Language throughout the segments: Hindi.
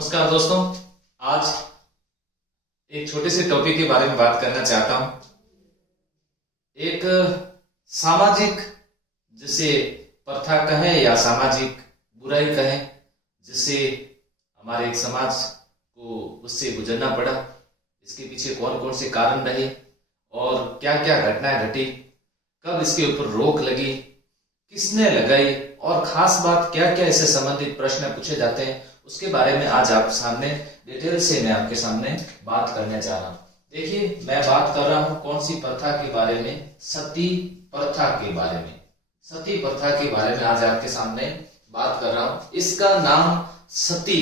नमस्कार दोस्तों। आज एक छोटे से टॉपिक के बारे में बात करना चाहता हूं। एक सामाजिक जिसे प्रथा कहें या सामाजिक बुराई कहें, जिससे हमारे एक समाज को उससे गुजरना पड़ा। इसके पीछे कौन कौन से कारण रहे और क्या क्या घटनाएं घटी, कब इसके ऊपर रोक लगी, किसने लगाई और खास बात क्या क्या इससे संबंधित प्रश्न पूछे जाते हैं, उसके बारे में आज आप सामने डिटेल से मैं आपके सामने बात करने जा रहा हूं। देखिए, मैं बात कर रहा हूं कौन सी प्रथा के बारे में? सती प्रथा के बारे में। सती प्रथा के बारे में आज आपके सामने बात कर रहा हूं। इसका नाम सती,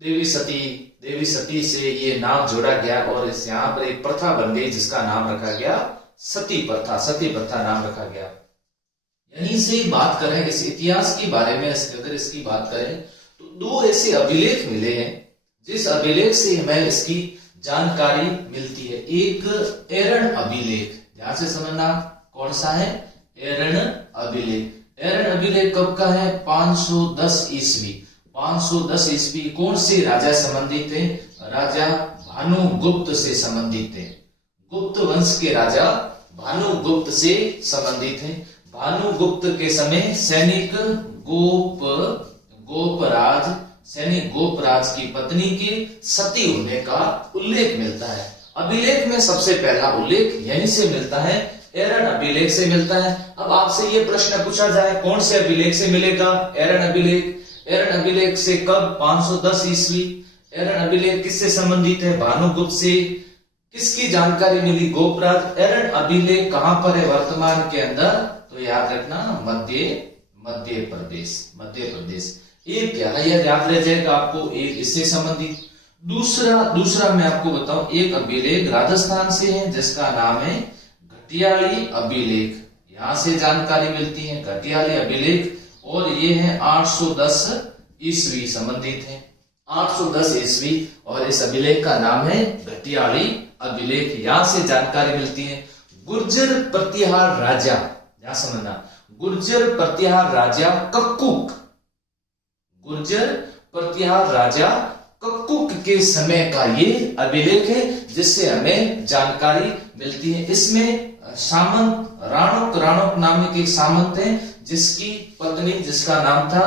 देवी सती से ये नाम जोड़ा गया और इस यहाँ पर एक प्रथा बन गई जिसका नाम रखा गया सती प्रथा। सती प्रथा नाम रखा गया। यहीं से बात करें इस इतिहास के बारे में, अगर इसकी बात करें तो दो ऐसे अभिलेख मिले हैं जिस अभिलेख से हमें इसकी जानकारी मिलती है। एक एरण अभिलेख, ध्यान से समझना, कौन सा है? एरण अभिलेख। एरण अभिलेख कब का है? 510 ईस्वी। 510 ईस्वी। कौन से राजा संबंधित थे? राजा भानुगुप्त से संबंधित थे। गुप्त वंश के राजा भानुगुप्त से संबंधित थे। भानुगुप्त के समय सैनिक गोपराज की पत्नी के सती होने का उल्लेख मिलता है। अभिलेख में सबसे पहला उल्लेख यहीं से मिलता है, एरण अभिलेख से मिलता है। अब आपसे ये प्रश्न पूछा जाए कौन से अभिलेख से मिलेगा? एरण अभिलेख। एरण अभिलेख से कब? 510 ईस्वी। एरण अभिलेख किससे संबंधित है? भानुगुप्त से। किसकी जानकारी मिली? गोपराज। एरण अभिलेख कहां पर है वर्तमान के अंदर? तो याद रखना, मध्य प्रदेश। एक क्या है, यह याद रह जाएगा आपको, एक इससे संबंधित। दूसरा मैं आपको बताऊं, एक अभिलेख राजस्थान से है जिसका नाम है घटियाली अभिलेख। यहां से जानकारी मिलती है, घटियाली अभिलेख, और ये है 810 ईस्वी संबंधित है। 810 ईस्वी और इस अभिलेख का नाम है घटियाली अभिलेख। यहां से जानकारी मिलती है। गुर्जर प्रतिहार राजा, यहां समझना, गुर्जर प्रतिहार राजा कक्कुक, गुर्जर प्रतिहार राजा कक्कुक के समय का ये अभिलेख है जिससे हमें जानकारी मिलती है। इसमें सामंत राणुक नामक एक सामंत है जिसकी पत्नी, जिसका नाम था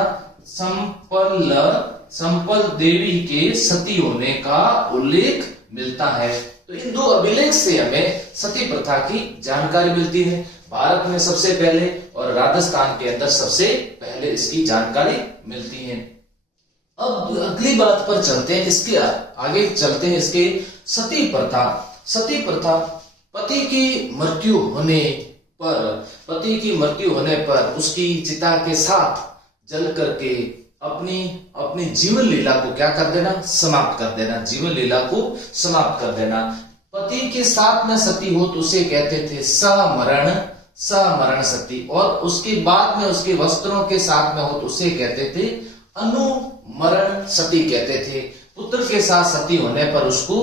संपल देवी के सती होने का उल्लेख मिलता है। तो इन दो अभिलेख से हमें सती प्रथा की जानकारी मिलती है। भारत में सबसे पहले और राजस्थान के अंदर सबसे पहले इसकी जानकारी मिलती है। अब अगली बात पर चलते हैं, इसके आगे चलते हैं। इसके सती प्रथा पति की मृत्यु होने पर उसकी चिता के साथ जल करके अपनी जीवन लीला को क्या कर देना? समाप्त कर देना। जीवन लीला को समाप्त कर देना। पति के साथ में सती हो तो उसे कहते थे समरण सती, और उसके बाद में उसके वस्त्रों के साथ में हो तो उसे कहते थे अनुमरण सती कहते थे। पुत्र के साथ सती होने पर उसको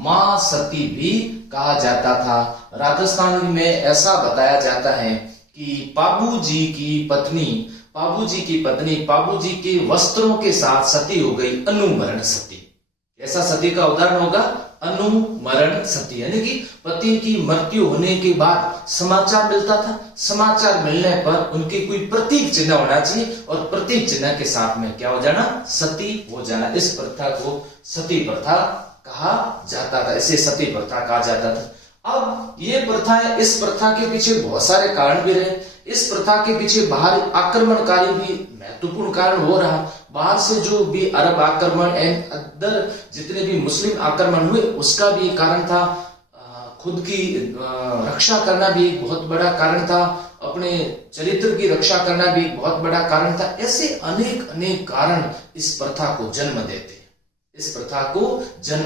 मां सती भी कहा जाता था। राजस्थान में ऐसा बताया जाता है कि बाबूजी की पत्नी बाबूजी के वस्त्रों के साथ सती हो गई, अनुमरण सती। ऐसा सती का उदाहरण होगा अनुमरण सती, यानी कि पति की मृत्यु होने के बाद समाचार मिलता था। समाचार मिलने पर उनके कोई प्रतीक चिन्ह होना चाहिए और प्रतीक चिन्ह के साथ में क्या हो जाना? सती हो जाना। इस प्रथा को सती प्रथा कहा जाता था, इसे सती प्रथा कहा जाता था। अब ये प्रथा है, इस प्रथा के पीछे बहुत सारे कारण भी रहे। इस प्रथा के पीछे बाहरी आक्रमणकारी भी महत्वपूर्ण कारण हो रहा। बाहर से जो भी अरब आक्रमण एंड अदर जितने भी मुस्लिम आक्रमण हुए उसका भी एक कारण था। खुद की रक्षा करना भी एक बहुत बड़ा कारण था। अपने चरित्र की रक्षा करना भी एक बहुत बड़ा कारण था। ऐसे अनेक कारण इस प्रथा को जन्म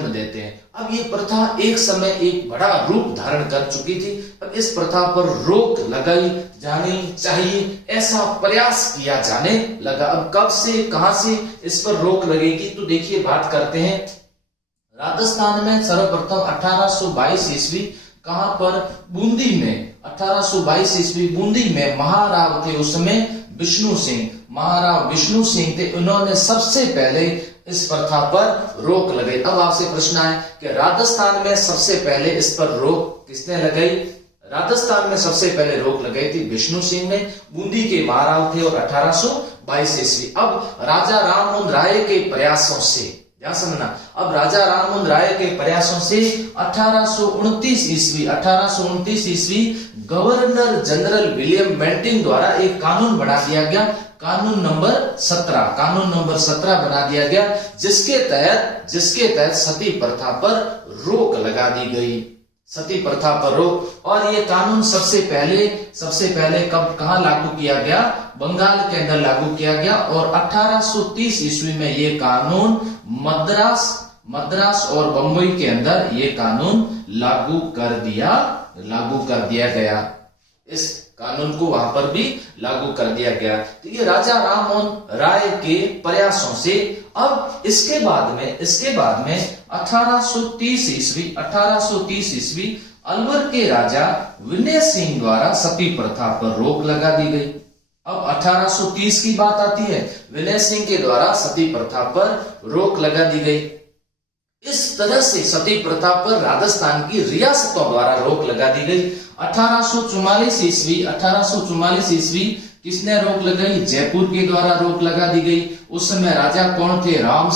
देते हैं। अब ये प्रथा एक समय एक बड़ा रूप धारण कर चुकी थी। अब इस प्रथा पर रोक लगाई जानी चाहिए, ऐसा प्रयास किया जाने लगा। अब कब से, कहां से इस पर रोक लगेगी? तो देखिए, बात करते हैं राजस्थान में सर्वप्रथम 1822 ईस्वी। कहां पर? बूंदी में। 1822 ईस्वी बूंदी में महाराव थे उस समय महाराव विष्णु सिंह थे। उन्होंने सबसे पहले इस प्रथा पर रोक लगाई। अब आपसे प्रश्न है कि राजस्थान में सबसे पहले इस पर रोक किसने लगाई? राजस्थान में सबसे पहले रोक लगाई थी विष्णु सिंह ने, बूंदी के महाराव थे, और 1822 ईस्वी। अब राजा राममोहन राय के प्रयासों से, ध्यान समझना, अब राजा राममोहन राय के प्रयासों से 1829 ईस्वी गवर्नर जनरल विलियम बेंटिंक द्वारा एक कानून बना दिया गया, कानून नंबर 17 बना दिया गया, जिसके तहत सती प्रथा पर रोक लगा दी गई, सती प्रथा पर रोक। और ये कानून सबसे पहले कब कहां लागू किया गया? बंगाल के अंदर लागू किया गया। और 1830 ईस्वी में ये कानून मद्रास और बंबई के अंदर ये कानून लागू कर दिया गया। इस कानून को वहां पर भी लागू कर दिया गया। तो ये राजा राममोहन राय के प्रयासों से अब इसके बाद में 1830 ईस्वी अलवर के राजा विनय सिंह द्वारा सती प्रथा पर रोक लगा दी गई। अब 1830 की बात आती है, विनय सिंह के द्वारा सती प्रथा पर रोक लगा दी गई। इस तरह से सती प्रथा पर राजस्थान की रियासतों द्वारा रोक लगा दी गई। 1844 ईस्वी किसने रोक लगाई? जयपुर के द्वारा रोक लगा दी गई। उस समय राजा कौन थे? राम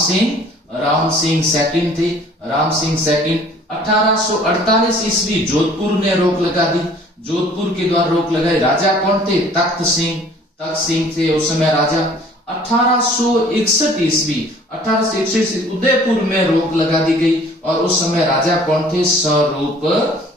सिंह सेकंड थे, राम सिंह सेकंड। 1848 ईस्वी जोधपुर ने रोक लगा दी, जोधपुर के द्वारा रोक लगाई। राजा कौन थे? तख्त सिंह थे उस समय राजा। 1861 ईस्वी उदयपुर में रोक लगा दी गई, और उस समय राजा कौन थे?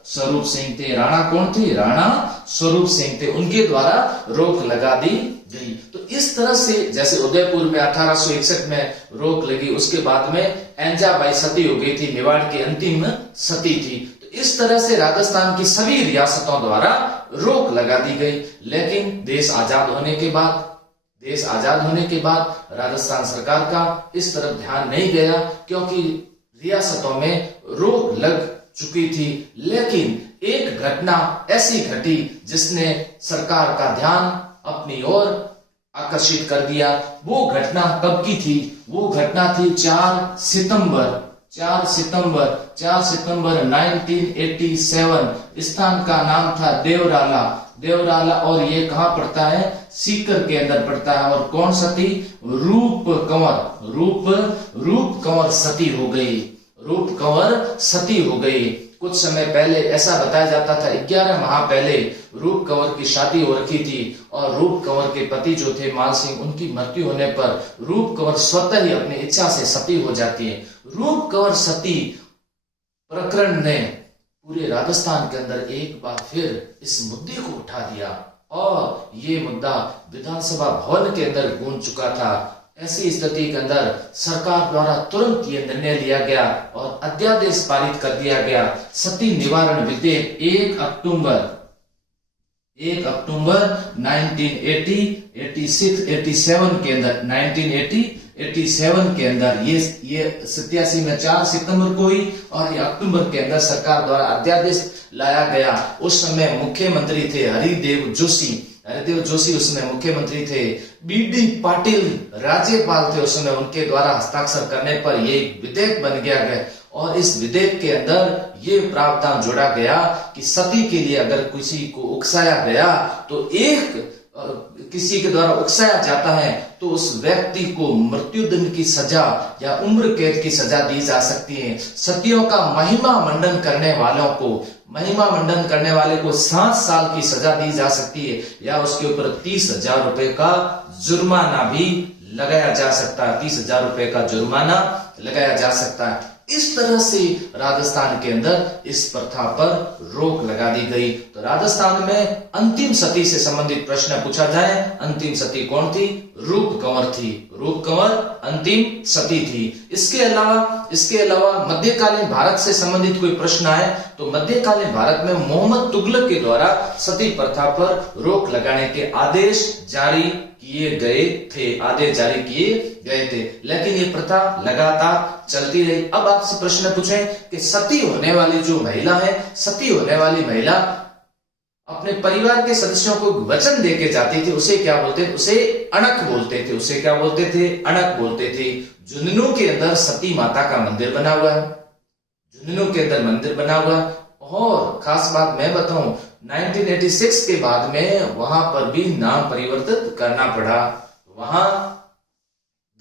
स्वरूप सिंह थे। राणा कौन थे? राणा स्वरूप सिंह थे, उनके द्वारा रोक लगा दी गई। तो इस तरह से जैसे उदयपुर में 1861 में रोक लगी, उसके बाद में एंजाबाई सती हो गई थी, मेवाड़ की अंतिम सती थी। तो इस तरह से राजस्थान की सभी रियासतों द्वारा रोक लगा दी गई। लेकिन देश आजाद होने के बाद राजस्थान सरकार का इस तरफ ध्यान नहीं गया, क्योंकि रियासतों में रोक लग चुकी थी। लेकिन एक घटना ऐसी घटी जिसने सरकार का ध्यान अपनी ओर आकर्षित कर दिया। वो घटना कब की थी? वो घटना थी 4 सितंबर 1987। स्थान का नाम था देवराला, और ये कहां पड़ता है? सीकर के अंदर पड़ता है। और कौन सती? रूप कंवर सती हो गई। कुछ समय पहले ऐसा बताया जाता था 11 माह पहले रूप कंवर की शादी हो रखी थी, और रूप कंवर के पति जो थे माल सिंह, उनकी मृत्यु होने पर रूप कंवर स्वतः ही अपनी इच्छा से सती हो जाती है। रूप कंवर सती प्रकरण ने पूरे राजस्थान के अंदर एक बार फिर इस मुद्दे को उठा दिया, और ये मुद्दा विधानसभा भवन के अंदर गूंज चुका था। ऐसी स्थिति के अंदर सरकार द्वारा तुरंत ये निर्णय लिया गया और अध्यादेश पारित कर दिया गया। सती निवारण विधेयक 1 अक्टूबर 1987 के अंदर 1987 के अंदर ये 87 में 4 सितंबर को हुई, और ये अक्टूबर के अंदर सरकार द्वारा अध्यादेश लाया गया। उस समय मुख्यमंत्री थे हरिदेव जोशी उस समय मुख्यमंत्री थे। बीडी पाटिल राज्यपाल थे उस समय, उनके द्वारा हस्ताक्षर करने पर ये विधेयक बन गया है। और इस विधेयक के अंदर ये प्रावधान जोड़ा गया कि सती के लिए अगर किसी को उकसाया गया, तो किसी के द्वारा उकसाया जाता है तो उस व्यक्ति को मृत्युदंड की सजा या उम्र कैद की सजा दी जा सकती है। सतियों का महिमा मंडन करने वाले को 7 साल की सजा दी जा सकती है, या उसके ऊपर 30,000 रुपए का जुर्माना भी लगाया जा सकता है। 30,000 रुपए का जुर्माना लगाया जा सकता है। इस तरह से राजस्थान के अंदर इस प्रथा पर रोक लगा दी गई। तो राजस्थान में अंतिम सती से संबंधित प्रश्न पूछा जाए, अंतिम सती कौन थी? रूप कंवर थी। रूप कंवर अंतिम सती थी। इसके अलावा मध्यकालीन भारत से संबंधित कोई प्रश्न आए तो मध्यकालीन भारत में मोहम्मद तुगलक के द्वारा सती प्रथा पर रोक लगाने के आदेश जारी किए गए थे, लेकिन ये प्रथा लगातार चलती रही। अब आपसे प्रश्न पूछें कि सती होने वाली जो महिला है, सती होने वाली महिला अपने परिवार के सदस्यों को वचन देके जाती थी, उसे क्या बोलते थे? उसे अणक बोलते थे। उसे क्या बोलते थे? अणक बोलते थे। झुंझुनू के अंदर सती माता का मंदिर बना हुआ है, झुंझुनू के अंदर मंदिर बना हुआ है। और खास बात मैं बताऊं, 1986 के बाद में वहां पर भी नाम परिवर्तित करना पड़ा। वहां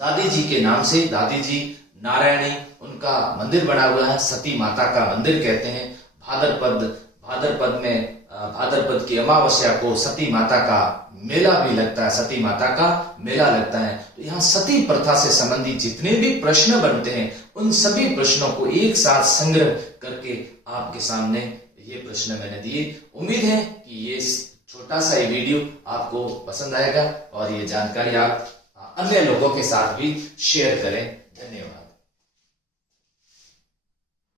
दादी जी के नाम से, दादी जी नारायणी, उनका मंदिर बना हुआ है, सती माता का मंदिर कहते हैं। भाद्रपद में भाद्रपद की अमावस्या को सती माता का मेला भी लगता है, सती माता का मेला लगता है। तो यहाँ सती प्रथा से संबंधित जितने भी प्रश्न बनते हैं, उन सभी प्रश्नों को एक साथ संग्रह करके आपके सामने ये प्रश्न मैंने दिए। उम्मीद है कि ये छोटा सा वीडियो आपको पसंद आएगा और ये जानकारी आप अन्य लोगों के साथ भी शेयर करें। धन्यवाद।